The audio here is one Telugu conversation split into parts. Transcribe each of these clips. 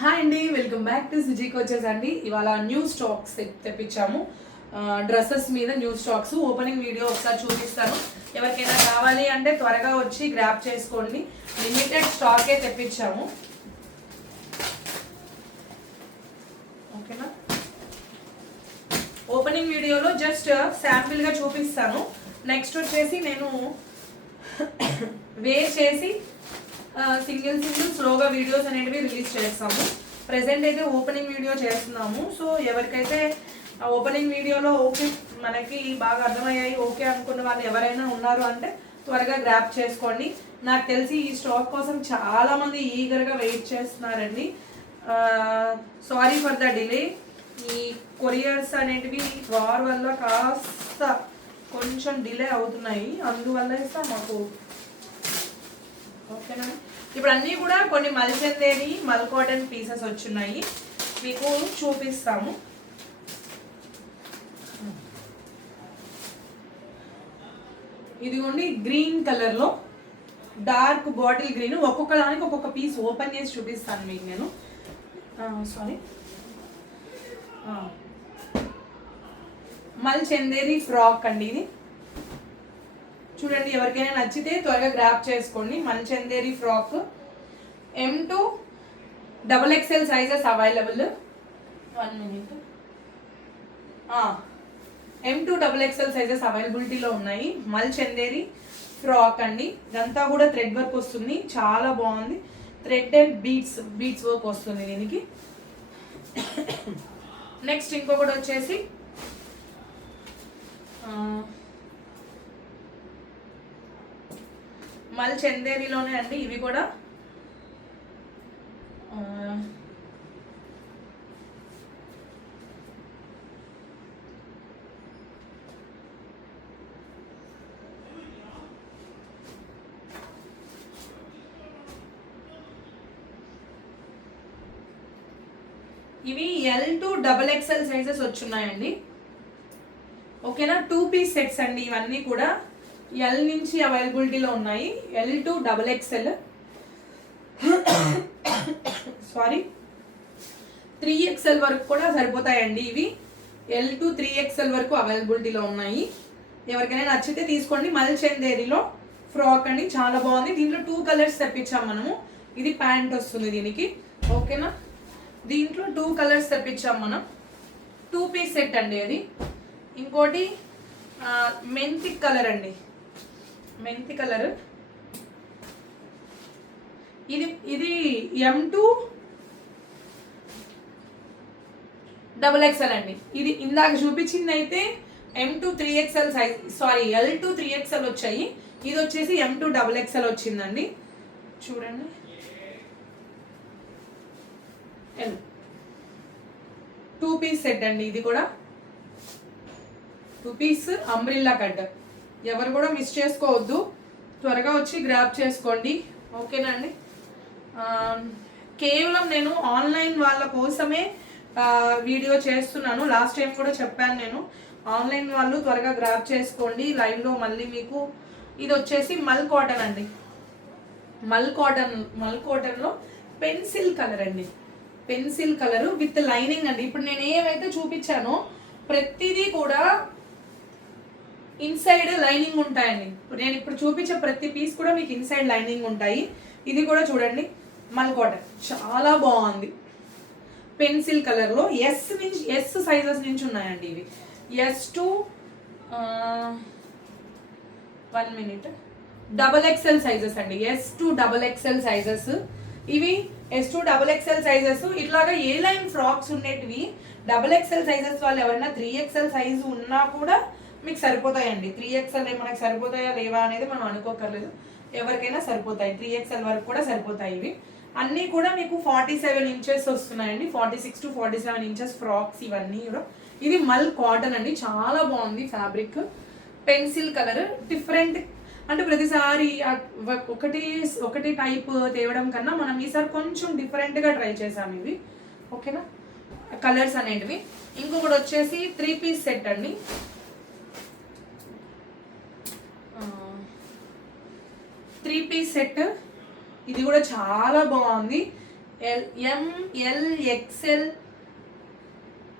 హాయ్ అండి, వెల్కమ్ బ్యాక్ టు సుజీ కోచెస్ అండి. ఇవాళ న్యూ స్టాక్స్ తెప్పించాము. డ్రెస్సెస్ మీద న్యూ స్టాక్స్ ఓపెనింగ్ వీడియో ఒకసారి చూపిస్తాను. ఎవరికైనా కావాలి అంటే త్వరగా వచ్చి గ్రాప్ చేసుకోండి. లిమిటెడ్ స్టాకే తెప్పించాము. ఓకేనా, ఓపెనింగ్ వీడియోలో జస్ట్ శాంపిల్గా చూపిస్తాను. నెక్స్ట్ వచ్చేసి నేను వేర్ చేసి సింగిల్ స్లోగా వీడియోస్ అనేటివి రిలీజ్ చేస్తాము. ప్రెసెంట్ అయితే ఓపెనింగ్ వీడియో చేస్తున్నాము. సో ఎవరికైతే ఓపెనింగ్ వీడియోలో ఓకే మనకి బాగా అర్థమయ్యాయి, ఓకే అనుకున్న వాళ్ళు ఎవరైనా ఉన్నారు అంటే త్వరగా గ్రాప్ చేసుకోండి. నాకు తెలిసి ఈ స్టాక్ కోసం చాలామంది ఈగర్గా వెయిట్ చేస్తున్నారండి. Sorry for the delay. ఈ కొరియర్స్ అనేటివి వార్ వల్ల కాస్త కొంచెం డిలే అవుతున్నాయి, అందువల్ల మాకు ఓకేనా. ఇప్పుడు అన్నీ కూడా కొన్ని మల్చందేరి మల్ కాటన్ పీసెస్ వచ్చున్నాయి, మీకు చూపిస్తాము. ఇదిగోండి గ్రీన్ కలర్లో డార్క్ బాటిల్ గ్రీన్. ఒక్కొక్క దానికి ఒక్కొక్క పీస్ ఓపెన్ చేసి చూపిస్తాను మీకు నేను. సారీ, మల్చందేరి ఫ్రాక్ అండి ఇది. చూడండి, ఎవరికైనా నచ్చితే త్వరగా గ్రాప్ చేసుకోండి. మల్చందేరి frock M2 XXL sizes available. 1 minute. M2 XXL sizes అవైలబిలిటీలో ఉన్నాయి. మల్చందేరి ఫ్రాక్ అండి. ఇదంతా కూడా థ్రెడ్ వర్క్ వస్తుంది, చాలా బాగుంది. థ్రెడ్ అండ్ బీట్స్ వర్క్ వస్తుంది దీనికి. నెక్స్ట్ ఇంకొకటి వచ్చేసి మల్చందేరిలోనే అండి. ఇవి కూడా ఇవి L2 XXL సైజెస్ వచ్చున్నాయండి. ఓకేనా, 2 పీస్ సెట్స్ అండి ఇవన్నీ కూడా. ఎల్ నుంచి అవైలబిలిటీలో ఉన్నాయి. L2 XXL, సారీ 3XL వరకు కూడా సరిపోతాయండి ఇవి. L2 3XL వరకు అవైలబిలిటీలో ఉన్నాయి. ఎవరికైనా నచ్చితే తీసుకోండి. మల్చందేరిలో ఫ్రాక్ అండి, చాలా బాగుంది. దీంట్లో 2 కలర్స్ తెప్పించాం మనము. ఇది ప్యాంట్ వస్తుంది దీనికి. ఓకేనా, దీంట్లో 2 కలర్స్ తెప్పించాం మనం. 2 పీస్ సెట్ అండి అది. ఇంకోటి మెంతి కలర్ అండి, మెంతి కలర్. ఇది M2 XXL అండి. ఇది ఇందాక చూపించింది అయితే M2 3XL size, sorry L2 3XL వచ్చాయి. ఇది వచ్చేసి M2 XXL వచ్చిందండి. చూడండి, 2 పీస్ సెట్ అండి ఇది కూడా. 2 పీస్ అంబ్రిల్లా కట్. ఎవరు కూడా మిస్ చేసుకోవద్దు, త్వరగా వచ్చి గ్రాప్ చేసుకోండి. ఓకేనా అండి. కేవలం నేను ఆన్లైన్ వాళ్ళ కోసమే వీడియో చేస్తున్నాను. లాస్ట్ టైం కూడా చెప్పాను నేను. ఆన్లైన్ వాళ్ళు త్వరగా గ్రాప్ చేసుకోండి లైవ్లో. మళ్ళీ మీకు ఇది వచ్చేసి మల్ కాటన్ అండి. మల్ కాటన్లో పెన్సిల్ కలర్ అండి. పెన్సిల్ కలర్ విత్ లైనింగ్ అండి. ఇప్పుడు నేను ఏవైతే చూపించానో ప్రతిదీ కూడా ఇన్సైడ్ లైనింగ్ ఉంటాయండి. నేను ఇప్పుడు చూపించే ప్రతి పీస్ కూడా మీకు ఇన్సైడ్ లైనింగ్ ఉంటాయి. ఇది కూడా చూడండి, మల్ కాటన్ చాలా బాగుంది. పెన్సిల్ కలర్లో ఎస్ సైజెస్ నుంచి ఉన్నాయండి ఇవి. S2 1 minute XXL సైజెస్ అండి. S2 XXL సైజెస్ ఇవి. S2 XXL sizes. ఇట్లాగా ఏ లైన్ ఫ్రాక్స్ ఉండేటివి XXL సైజెస్ వాళ్ళు ఎవరైనా 3XL సైజు ఉన్నా కూడా మీకు సరిపోతాయండి. 3XL మనకు సరిపోతాయా లేవా అనేది మనం అనుకోకర్లేదు, ఎవరికైనా సరిపోతాయి. 3XL వరకు కూడా సరిపోతాయి ఇవి. అన్నీ కూడా మీకు 47 ఇంచెస్ వస్తున్నాయండి. 46 to 47 ఇంచెస్ ఫ్రాక్స్ ఇవన్నీ కూడా. ఇది మల్ కాటన్ అండి, చాలా బాగుంది ఫ్యాబ్రిక్. పెన్సిల్ కలర్ డిఫరెంట్ అంటే ప్రతిసారి ఒకటి టైప్ తేవడం కన్నా మనం ఈసారి కొంచెం డిఫరెంట్గా ట్రై చేసాం ఇవి. ఓకేనా, కలర్స్ అనేటివి. ఇంకొకటి వచ్చేసి 3 పీస్ సెట్ అండి. 3 పీస్ సెట్. ఇది కూడా చాలా బాగుంది. ML, XL,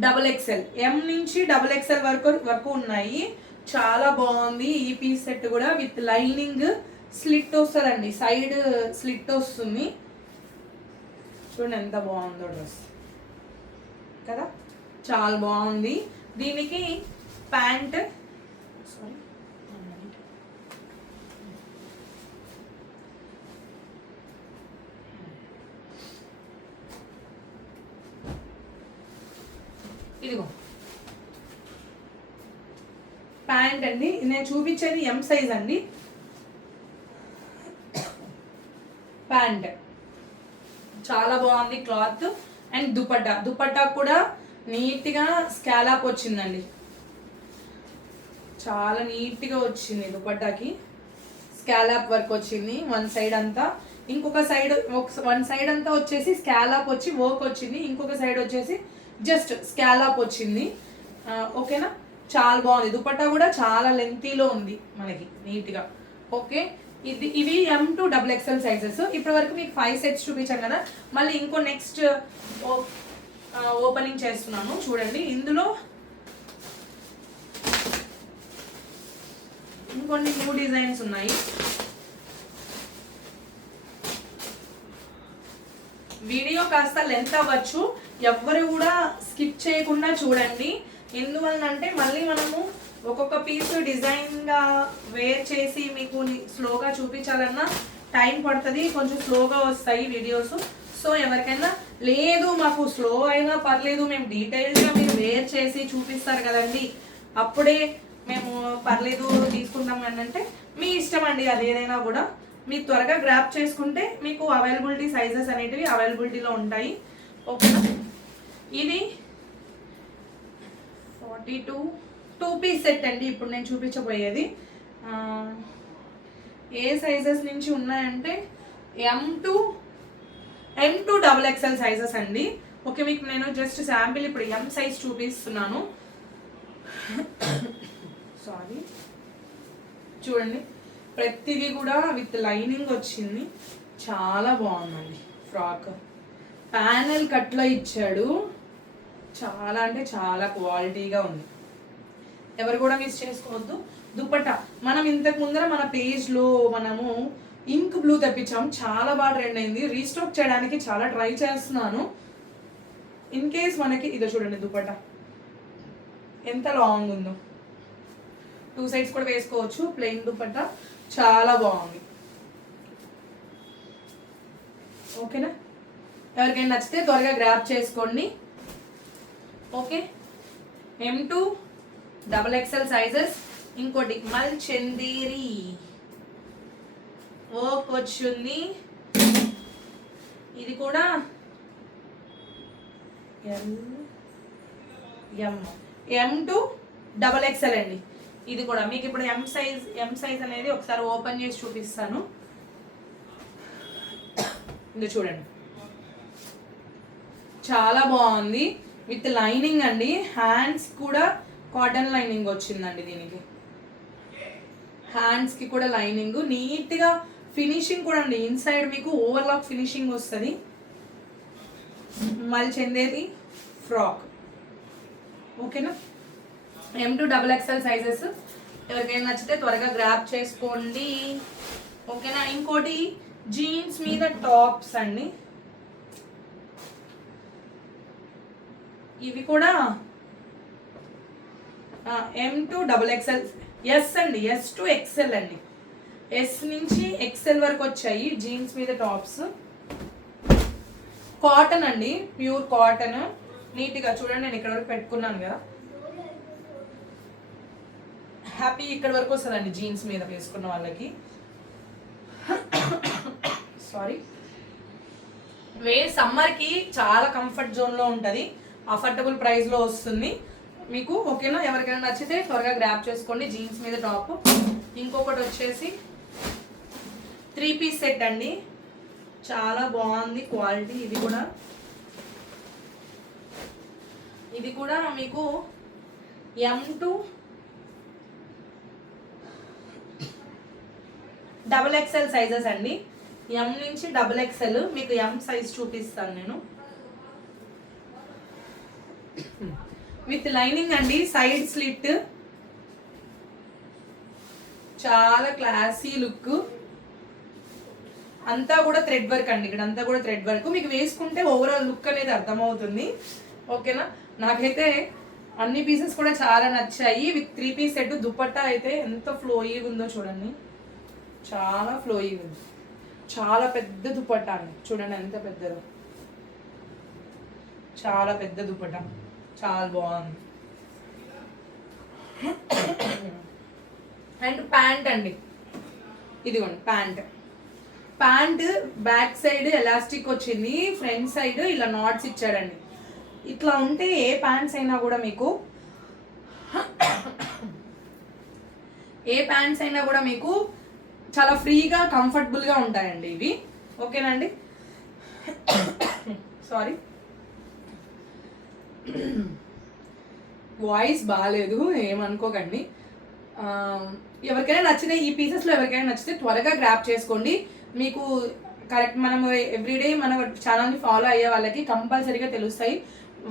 XXL, M నుంచి XXL వరకు ఉన్నాయి. చాలా బాగుంది ఈ పీస్ సెట్ కూడా. విత్ లైనింగ్ స్లిట్ వస్తుందండి, సైడ్ స్లిట్ వస్తుంది. చూడండి ఎంత బాగుందో డ్రెస్ కదా, చాలా బాగుంది. దీనికి ప్యాంట్, సారీ ఇదిగో ప్యాంట్ అండి. నేను చూపించేది M సైజ్ అండి. ప్యాంట్ చాలా బాగుంది క్లాత్. అండ్ దుపట్టా కూడా నీట్గా స్కాలప్ వచ్చిందండి, చాలా నీట్గా వచ్చింది. దుపట్టాకి స్కాలప్ వర్క్ వచ్చింది వన్ సైడ్ అంతా, ఇంకొక సైడ్ వన్ సైడ్ అంతా వచ్చేసి స్కాలప్ వచ్చి వర్క్ వచ్చింది, ఇంకొక సైడ్ వచ్చేసి జస్ట్ స్కాలప్ వచ్చింది. ఓకేనా, చాలా బాగుంది. దుపట్టా కూడా చాలా లెంతీలో ఉంది మనకి నీట్గా. ఓకే, ఇవి M to XXL సైజెస్. ఇప్పటి వరకు మీకు 5 సెట్స్ చూపించాను కదా, మళ్ళీ ఇంకో నెక్స్ట్ ఓపెనింగ్ చేస్తున్నాను చూడండి. ఇందులో ఇంకొన్ని న్యూ డిజైన్స్ ఉన్నాయి. వీడియో కాస్త లెంత్ అవ్వచ్చు, ఎవ్వరు కూడా స్కిప్ చేయకుండా చూడండి. ఎందువల్లంటే మళ్ళీ మనము ఒక్కొక్క పీస్ డిజైన్గా వేర్ చేసి మీకు స్లోగా చూపించాలన్నా టైం పడుతుంది, కొంచెం స్లోగా వస్తాయి వీడియోస్. సో ఎవరికైనా లేదు మాకు స్లో అయినా పర్లేదు, మేము డీటెయిల్డ్గా మీరు వేర్ చేసి చూపిస్తారు కదండి, అప్పుడే మేము పర్లేదు తీసుకుంటాం అని అంటే మీ ఇష్టం అండి. అది ఏదైనా కూడా మీరు త్వరగా గ్రాప్ చేసుకుంటే మీకు అవైలబిలిటీ సైజెస్ అనేటివి అవైలబిలిటీలో ఉంటాయి. ఓకేనా, ఇది 42 2 పీస్ సెట్ అండి. ఇప్పుడు నేను చూపించబోయేది ఏ సైజెస్ నుంచి ఉన్నాయంటే M to XXL సైజెస్ అండి. ఓకే, మీకు నేను జస్ట్ శాంపిల్ ఇప్పుడు M సైజ్ చూపిస్తున్నాను. సారీ, చూడండి ప్రతిదీ కూడా విత్ లైనింగ్ వచ్చింది, చాలా బాగుందండి. ఫ్రాక్ ప్యానెల్ కట్లో ఇచ్చాడు, చాలా అంటే చాలా క్వాలిటీగా ఉంది, ఎవరు కూడా మిస్ చేసుకోవద్దు. దుపట్టా మనం ఇంతకు ముందర మన పేజ్లో మనము ఇంక్ బ్లూ తెప్పించాం, చాలా బాగా ట్రెండ్ అయింది. రీస్టాక్ చేయడానికి చాలా ట్రై చేస్తున్నాను. ఇన్ కేస్ మనకి ఇదో చూడండి దుపట్టా ఎంత లాంగ్ ఉందో, 2 సైడ్స్ కూడా వేసుకోవచ్చు. ప్లెయిన్ దుపట్టా చాలా బాగుంది. ఓకేనా, ఎవరికైనా నచ్చితే త్వరగా గ్రాప్ చేసుకోండి. Okay, M to XXL sizes. ఇంకోటి మల్ చందేరి వర్క్ వచ్చింది, ఇది కూడా M to XXL అండి. ఇది కూడా మీకు ఇప్పుడు M సైజ్ అనేది ఒకసారి ఓపెన్ చేసి చూపిస్తాను. ఇది చూడండి చాలా బాగుంది, విత్ లైనింగ్ అండి. హ్యాండ్స్ కూడా కాటన్ లైనింగ్ వచ్చిందండి, దీనికి హ్యాండ్స్కి కూడా లైనింగ్, నీట్గా ఫినిషింగ్ కూడా అండి. ఇన్సైడ్ మీకు ఓవర్లాక్ ఫినిషింగ్ వస్తుంది. మళ్ళీ చెందేది ఫ్రాక్. ఓకేనా, M to XXL సైజెస్. ఎవరికైనా నచ్చితే త్వరగా గ్రాప్ చేసుకోండి. ఓకేనా, ఇంకోటి జీన్స్ మీద టాప్స్ అండి. ఇవి కూడా M to XXL, S అండి, S to XL అండి. S నుంచి XL వరకు వచ్చాయి జీన్స్ మీద టాప్స్. కాటన్ అండి, ప్యూర్ కాటన్. నీట్గా చూడండి, నేను ఇక్కడ వరకు పెట్టుకున్నాను కదా, హ్యాపీ ఇక్కడ వరకు వస్తుందండి జీన్స్ మీద వేసుకున్న వాళ్ళకి. సారీ, సమ్మర్కి చాలా కంఫర్ట్ జోన్లో ఉంటుంది, అఫోర్డబుల్ ప్రైస్లో వస్తుంది మీకు. ఓకేనా, ఎవరికైనా నచ్చితే త్వరగా గ్రాప్ చేసుకోండి. జీన్స్ మీద టాప్. ఇంకొకటి వచ్చేసి 3 పీస్ సెట్ అండి, చాలా బాగుంది క్వాలిటీ. ఇది కూడా మీకు M to XXL సైజెస్ అండి. ఎం నుంచి డబుల్ ఎక్స్ఎల్. మీకు ఎం సైజ్ చూపిస్తాను నేను. విత్ లైనింగ్ అండి, సైడ్ స్లిట్, చాలా క్లాసీ లుక్. అంతా కూడా థ్రెడ్ వర్క్ అండి, ఇక్కడ అంతా కూడా థ్రెడ్ వర్క్. మీకు వేసుకుంటే ఓవరాల్ లుక్ అనేది అర్థమవుతుంది. ఓకేనా, నాకైతే అన్ని పీసెస్ కూడా చాలా నచ్చాయి. With 3 piece set. దుపట్టా అయితే ఎంత ఫ్లోయీగా ఉందో చూడండి, చాలా ఫ్లోయీగా ఉంది. చాలా పెద్ద దుపట్టా అండి, చూడండి ఎంత పెద్దదో, చాలా పెద్ద దుపట్టా, చాలా బాగుంది. అండ్ ప్యాంట్ అండి, ఇదిగోండి pant. Pant back side elastic వచ్చింది, ఫ్రంట్ సైడ్ ఇలా నాట్స్ ఇచ్చాడండి. ఇట్లా ఉంటే ఏ ప్యాంట్స్ అయినా కూడా మీకు చాలా ఫ్రీగా కంఫర్టబుల్గా ఉంటాయండి ఇవి. ఓకేనండి, సారీ వాయిస్ బాగాలేదు, ఏమనుకోకండి. ఎవరికైనా నచ్చితే ఈ పీసెస్లో ఎవరికైనా నచ్చితే త్వరగా గ్రాప్ చేసుకోండి. మీకు కరెక్ట్, మనం ఎవ్రీడే మన ఛానల్ని ఫాలో అయ్యే వాళ్ళకి కంపల్సరీగా తెలుస్తాయి.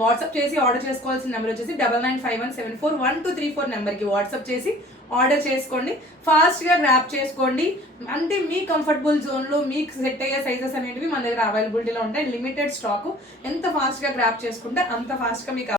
వాట్సాప్ చేసి ఆర్డర్ చేసుకోవాల్సిన నెంబర్ వచ్చేసి 9951741234 నెంబర్కి వాట్సాప్ చేసి ఆర్డర్ చేసుకోండి. ఫాస్ట్గా గ్రాప్ చేసుకోండి. అంటే మీ కంఫర్టబుల్ జోన్లో మీకు సెట్ అయ్యే సైజెస్ అనేటివి మన దగ్గర అవైలబిలిటీలో ఉంటాయి. Limited stock. ఎంత ఫాస్ట్గా గ్రాప్ చేసుకుంటే అంత ఫాస్ట్గా మీకు